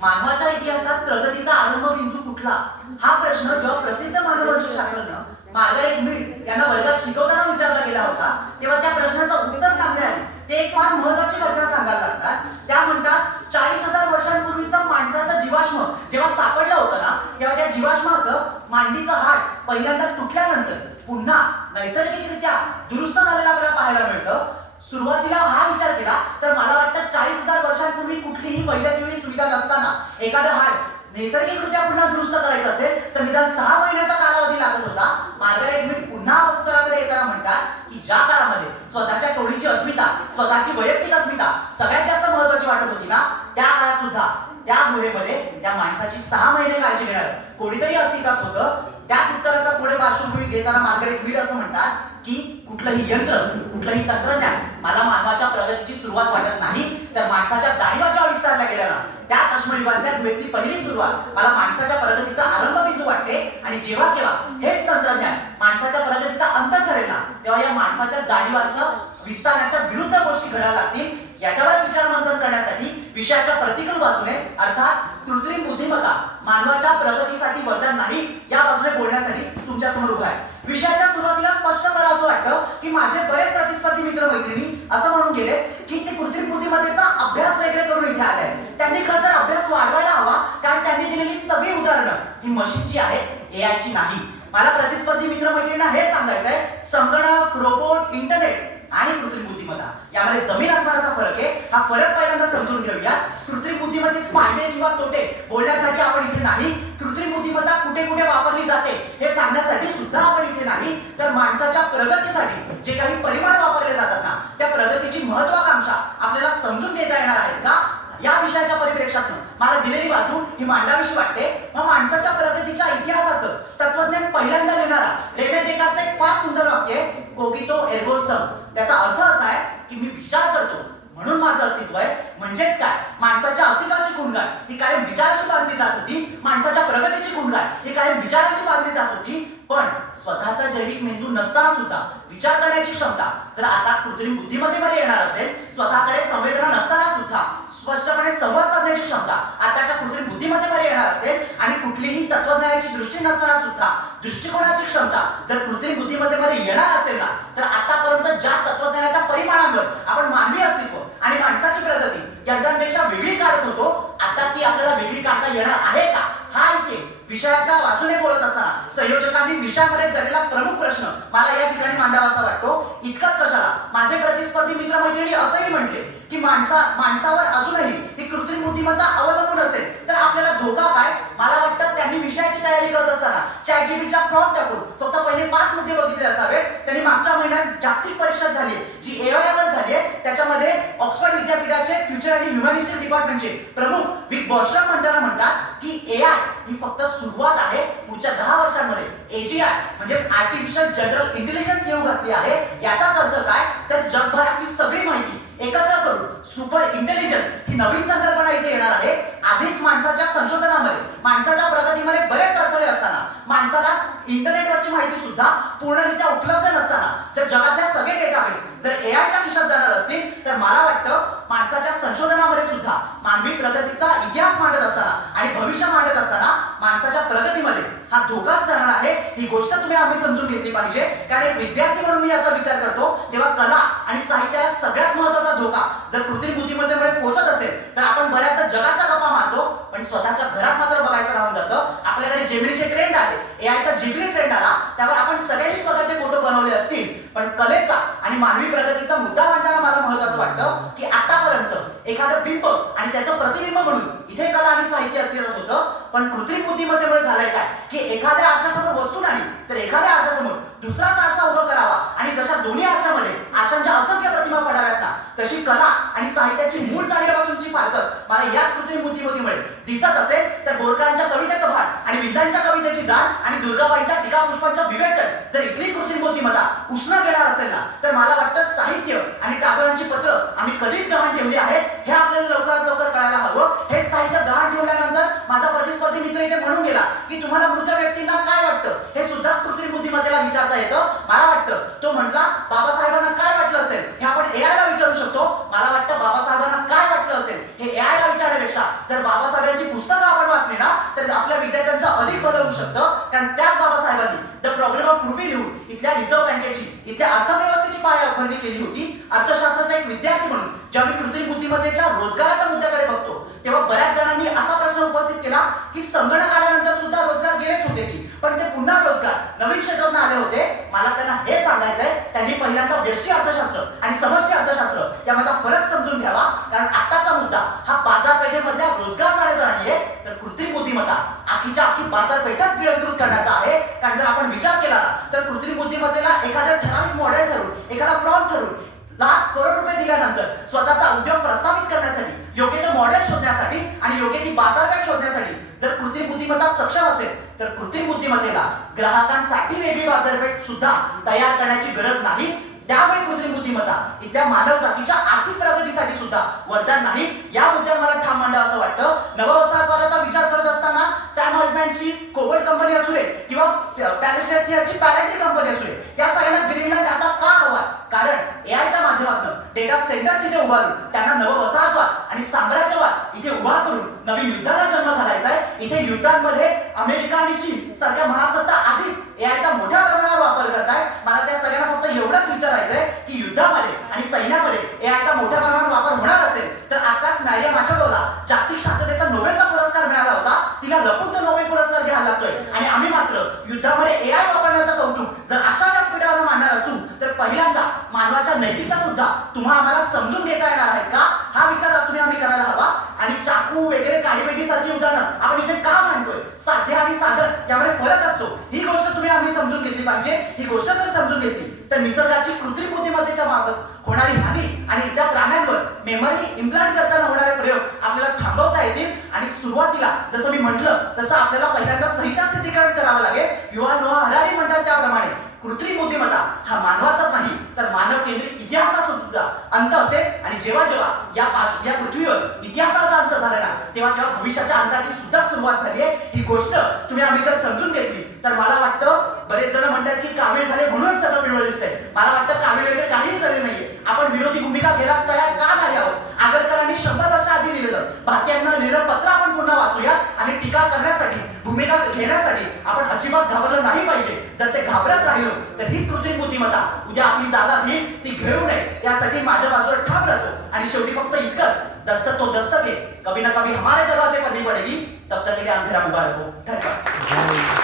मानवाच्या इतिहासात प्रगतीचा आरंभ बिंदू कुठला हा प्रश्न जेव्हा प्रसिद्ध मानववंशशास्त्रज्ञ मार्गारेट मीड यांना वर्गात शिकवताना विचारला गेला होता तेव्हा त्या प्रश्नाचं उत्तर सांगण्याआधी ते एक फार महत्त्वाची घटना सांगायला लागतात. त्या म्हणतात 40,000 वर्षांपूर्वीचा माणसाचा जीवाश्म जेव्हा सापडला होता ना तेव्हा त्या जीवाश्माचं मांडीचं हाड पहिल्यांदा तुटल्यानंतर पुन्हा नैसर्गिकरित्या दुरुस्त झालेला आपल्याला पाहायला मिळतं. सुरुवातीला हा विचार केला तर मला वाटतं 40,000 वर्षांपूर्वी कुठलीही वैद्यकीय सुविधा नसताना एखादं हाड नैसर्गिकरित्या पुन्हा दुरुस्त करायचं असेल तर निदान 6 महिन्याचा कालावधी लागत होता. मार्गारेट मीड पुन्हा उत्तराकडे येताना म्हणतात की ज्या काळामध्ये स्वतःच्या टोळीची अस्मिता, स्वतःची वैयक्तिक अस्मिता सगळ्यात जास्त महत्त्वाची वाटत होती ना त्या काळात सुद्धा त्या गुहेमध्ये त्या माणसाची 6 महिने काळजी घेणार कोणीतरी अस्तित्वात होतं. त्या उत्तराचा पुढे पार्श्वभूमी घेताना मार्गारेट मीड असं म्हणतात की कुठलंही यंत्र, कुठलंही तंत्रज्ञान मला मानवाच्या प्रगतीची सुरुवात वाटत नाही तर माणसाच्या जाणीवा जेव्हा विस्तारल्या गेल्या ना त्या अश्मयुगातल्या गुहेतली पहिली सुरुवात मला माणसाच्या प्रगतीचा आरंभ बिंदू वाटते. आणि जेव्हा केव्हा हेच तंत्रज्ञान माणसाच्या प्रगतीचा अंत ठरेल ना तेव्हा या माणसाच्या जाणीवाचं विस्ताराच्या विरुद्ध गोष्टी घडायला लागतील. याच्यावर विचार मंथन करण्यासाठी विषयाच्या प्रतिकूल बाजूने अर्थात कृत्रिम बुद्धिमत्ता मानवाच्या प्रगतीसाठी वरदान नाही या बाजूने बोलण्यासाठी तुमच्या समोर उभा आहे. विषयाच्या सुरुवातीला स्पष्ट करावं असं वाटतं की माझे बरेच प्रतिस्पर्धी मित्र मैत्रिणी असं म्हणून गेले की ते कृत्रिम बुद्धिमत्तेचा अभ्यास वगैरे करून इथे आले. त्यांनी खरं तर अभ्यास वाढवायला हवा कारण त्यांनी दिलेली सगळी उदाहरणं ही मशीनची आहेत, एआय ची नाही. मला प्रतिस्पर्धी मित्र मैत्रिणींना हे सांगायचं आहे संगणक, रोबोट, इंटरनेट आणि कृत्रिम बुद्धिमत्ता यामध्ये जमीन आसमानाचा फरक आहे. हा फरक पहिल्यांदा समजून घेऊया. कृत्रिम बुद्धिमत्तेचे फायदे किंवा तोटे बोलण्यासाठी आपण इथे नाही, कृत्रिम बुद्धिमत्ता कुठे कुठे वापरली जाते हे सांगण्यासाठी सुद्धा आपण इथे नाही, तर माणसाच्या प्रगतीसाठी जे काही परिमाण वापरले जातात ना त्या प्रगतीची महत्वाकांक्षा आपल्याला समजून घेता येणार आहेत का या विषयाच्या परिप्रेक्षातून मला दिलेली बाजू ही मांडावीशी वाटते. मग माणसाच्या प्रगतीच्या इतिहासाचं तत्वज्ञान पहिल्यांदा लिहिणारा रेने देकार्तचं एक फार सुंदर वाक्य आहे, कोगितो एर्गो सम. त्याचा अर्थ असा आहे की मी विचार करतो म्हणून माझं अस्तित्व आहे. म्हणजेच काय, माणसाच्या अस्तित्वाची गुणगान ही कायम विचाराशी बांधली जात होती, माणसाच्या प्रगतीची गुणगान ही कायम विचाराशी बांधली जात होती. पण स्वतःचा जैविक मेंदू नसताना सुद्धा विचार करण्याची क्षमता जर आता कृत्रिम बुद्धिमत्तेमध्ये येणार असेल, स्वतःकडे संवेदना नसताना सुद्धा स्पष्टपणे संवाद साधण्याची क्षमता आताच्या कृत्रिम बुद्धिमत्तेमध्ये येणार असेल आणि कुठलीही तत्वज्ञानाची दृष्टी नसताना सुद्धा दृष्टिकोनाची क्षमता जर कृत्रिम बुद्धिमत्तेमध्ये येणार असेल ना तर आतापर्यंत ज्या तत्वज्ञानाच्या परिमाणांवर आपण मानवी अस्तित्व आणि माणसाची प्रगती यंत्रांपेक्षा वेगळी काढत होतो आता ती आपल्याला वेगळी काढता येणार आहे का हा इथे विषयाच्या वाचूने बोलत असताना संयोजकांनी विषयामध्ये दिलेला प्रमुख प्रश्न मला या ठिकाणी मांडावासा वाटतो. इतकंच कशाला माझे प्रतिस्पर्धी मित्रमैत्रिणी असंही म्हटले की माणसावर अजूनही ही कृत्रिम बुद्धिमत्ता अवलंबून असेल तर आपल्याला धोका काय. मला वाटतं त्यांनी विषयाची तयारी करत असताना चॅटजीपीटीचा प्रॉम्प्ट टाकून फक्त पहिले 5 मुद्दे बघितले असावेत. त्यांनी मागच्या महिन्यात जागतिक परिषद झाली जी एआयवर झाली आहे त्याच्यामध्ये ऑक्सफर्ड विद्यापीठाचे फ्युचर आणि ह्युमॅनिस्टिक डिपार्टमेंटचे प्रमुख विक बॉशरम म्हणतात की एआय ही फक्त सुरुवात आहे. पुढच्या 10 वर्षांमध्ये एजीआय म्हणजे आर्टिफिशियल जनरल इंटेलिजन्स येऊ घातली आहे. याचाच अर्थ काय तर जगभरातली सगळी माहिती एकत्र करून सुपर इंटेलिजन्स ही नवीन संकल्पना इथे येणार आहे. आधीच माणसाच्या संशोधनामध्ये माणसाच्या प्रगतीमध्ये बरेच अडथळे असताना माणसाला इंटरनेटवरची माहिती सुद्धा पूर्णरित्या उपलब्ध नसताना जर जगातल्या सगळे डेटाबेस जर एआयच्या खिशात जाणार असतील तर मला वाटतं माणसाच्या संशोधनामध्ये सुद्धा मानवी प्रगतीचा इतिहास मांडत असताना आणि भविष्य मांडत असताना माणसाच्या प्रगतीमध्ये हा धोकाच ठरणार आहे. ही गोष्ट तुम्ही आम्ही समजून घेतली पाहिजे कारण एक विद्यार्थी म्हणून मी याचा विचार करतो तेव्हा कला आणि साहित्याला सगळ्यात महत्त्वाचा धोका जर कृत्रिम बुद्धिमत्तेमुळे पोहोचत असेल तर आपण बऱ्याचदा जगाच्या गप्पा मारतो पण स्वतःच्या घरात मात्र बघायचं राहून जातं. आपल्याकडे जेमिनीचे ट्रेंड आले, एआयचा जिबली ट्रेंड आला, त्यावर आपण सगळ्यांनी स्वतःचे फोटो बनवले असतील पण कलेचा आणि मानवी प्रगतीचा मुद्दा मांडताना मला महत्त्वाचं वाटतं की आतापर्यंत एखादं बिंब आणि त्याचं प्रतिबिंब म्हणून इथे कला आणि साहित्य अस्तित्वात होतं पण कृत्रिम बुद्धिमत्तेमुळे झालंय काय की एखाद्या आरशासमोर वस्तू नाही तर एखाद्या आरशासमोर दुसराच आरसा उभा करावा आणि जशा दोन्ही आरशामध्ये आरशांच्या असंख्य प्रतिमा पडाव्यात ना तशी कला आणि साहित्याची मूळ जाणीवापासूनची फारकत मला या कृत्रिम बुद्धिमत्तेमुळे दिसत असेल तर बोरकरांच्या कवितेचं भान आणि विद्यांच्या कवितेची जाण आणि दुर्गाबाईंच्या टीकापुष्पांचं विवेचन जर इथली कृत्रिम बुद्धिमत्ता उष्ण घेणार असेल ना तर मला वाटतं साहित्य आणि टागोरांची पत्र आम्ही कधीच गहाण ठेवली आहेत हे आपल्याला लवकरात लवकर कळायला हवं. हे साहित्य गहाण ठेवल्यानंतर माझा प्रतिस्पर्धी मित्र इथे म्हणून गेला की तुम्हाला मृत व्यक्तींना काय वाटतं हे सुद्धा कृत्रिम बुद्धिमत्तेला विचारता येतं. मला वाटतं तो म्हटला बाबासाहेबांना काय वाटतं सांगतो, मला वाटतं बाबासाहेबांना काय वाटलं असेल हे AI ला विचारण्यापेक्षा जर बाबासाहेबांची पुस्तकं आपण वाचली ना तर आपल्या विद्यार्थ्यांचं अधिक भलं होऊ शकतं. कारण त्याच बाबासाहेबांनी द प्रॉब्लेम ऑफ रुपी लिहून इथल्या रिझर्व्ह बँकेची, इथल्या अर्थव्यवस्थेची पायाभरणी केली होती. अर्थशास्त्राचा एक विद्यार्थी म्हणून जेव्हा मी कृत्रिम बुद्धिमत्तेच्या रोजगाराच्या मुद्द्याकडे बघतो तेव्हा बऱ्याच जणांनी असा प्रश्न उपस्थित केला की संगणक आल्यानंतर सुद्धा रोजगार गेलेच होते की, पण ते पुन्हा रोजगार नवीन क्षेत्रात आले होते. मला त्यांना हे सांगायचंय, त्यांनी पहिल्यांदा व्यष्टी अर्थशास्त्र आणि समष्टी अर्थशास्त्र यामधला फरक समजून घ्यावा. कारण आताचा मुद्दा हा बाजारपेठेमधल्या रोजगार जाण्याचा नाहीये, तर कृत्रिम बुद्धिमत्ता आखीच्या आखी बाजारपेठच नियंत्रित करण्याचा आहे. कारण जर आपण विचार केला ना तर कृत्रिम बुद्धिमत्तेला एखादं ठराविक मॉडेल ठरवून, एखादा प्रॉम्प्ट ठरवून लाख करोड रुपये दिल्यानंतर स्वतःचा उद्योग प्रस्थापित करण्यासाठी, योग्य ते मॉडेल शोधण्यासाठी आणि योग्य ती बाजारपेठ शोधण्यासाठी जर कृत्रिम बुद्धिमत्ता सक्षम असेल तर कृत्रिम बुद्धिमत्तेला ग्राहकांसाठी वेगळी बाजारपेठ सुद्धा तयार करण्याची गरज नाही. त्यामुळे कृत्रिम बुद्धिमत्ता इथल्या मानव जातीच्या आर्थिक प्रगतीसाठी सुद्धा वरदान नाही. या मुद्द्यावर मला ठाम मांडावं असं वाटतं. नववसाहतवादाचा विचार करत असताना सॅम ऑल्टमॅनची कोवर्ट कंपनी असू दे किंवा पॅलेस्टाईन थिअरची पॅलेट्री कंपनी असू दे, त्या सगळ्यांना ग्रीनलँड आता का हवा? कारण एआयच्या माध्यमातून डेटा सेंटर तिथे उभारून त्यांना नववसाहतवाद आणि साम्राज्यवाद इथे उभा करून नवीन युद्धाला जन्म घालायचा आहे. इथे युद्धांमध्ये अमेरिका आणि चीन सारख्या महासत्ता आधीच एआयचा मोठ्या प्रमाणावर वापर करताय. मला त्या सगळ्यांना फक्त एवढंच विचारायचंय की युद्धामध्ये आणि सैन्यामध्ये एआयचा मोठ्या प्रमाणावर वापर होणार असेल तर आताच मॅरिया माचोवला जागतिक शांततेचा नोबेलचा पुरस्कार मिळाला होता, तिला लपून तो नोबेल पुरस्कार घ्यायला लागतोय आणि आम्ही मात्र युद्धामध्ये एआय वापरण्याचं कौतुक जर अशा व्यासपीठावर मांडणार असू तर पहिल्यांदा मानवाच्या नैतिकता सुद्धा तुम्हा आम्हाला समजून घेता येणार आहेत का हा विचार आम्ही करायला हवा. आणि चाकू वगैरे काडीपेटी सारखी उदाहरणं आपण इथे का मांडतोय? साध्य आणि साधन यामध्ये फरक असतो, ही गोष्ट आम्ही समजून घेतली पाहिजे. ही गोष्ट जर समजून घेतली तर निसर्गाची कृत्रिम बुद्धिमत्तेच्या बाबत होणारी हानी आणि त्या प्राण्यांवर मेमरी इम्प्लांट करताना होणारे प्रयोग आपल्याला थांबवता येतील. आणि सुरुवातीला जसं मी म्हटलं तसं आपल्याला पहिल्यांदा संहिता स्थितीकरण करावं लागेल. युव्हाल नोआ हरारी म्हणतात त्याप्रमाणे कृत्रिम बुद्धिमत्ता हा मानवाचाच नाही तर मानव केंद्रित इतिहासाचा सुद्धा अंत असेल. आणि जेव्हा जेव्हा या पृथ्वीवर इतिहासाचा अंत झाला ना तेव्हा तेव्हा भविष्याच्या अंताची सुद्धा सुरुवात झाली आहे. ही गोष्ट आम्ही जर समजून घेतली तर मला वाटतं, बरेच जण म्हणतात की कावीळ झाले म्हणूनच सगळं पिवळं दिसतंय. मला वाटतं कावीळ वगैरे काहीही झाले नाहीये. आपण विरोधी भूमिका घ्यायला तयार का नाही आहोत? आगरकरांनी 100 वर्ष आधी लिहिलेलं, भारतीयांना लिहिलेलं पत्र आपण पुन्हा वाचूया आणि टीका करण्यासाठी, भूमिका घेण्यासाठी आपण अजिबात घाबरलं नाही पाहिजे. जर ते घाबरत राहिलो तर ही कृत्रिम बुद्धिमत्ता उद्या आपली जागा घेईल, ती घेऊ नये यासाठी माझ्या बाजूला ठाम राहतो. आणि शेवटी फक्त इतकंच, दस्तक तो दस्तक है, कभी ना कभी हमारे दरवाजे पर भी पड़ेगी, तब तक के लिए अंधेरा मुबारक हो. धन्यवाद.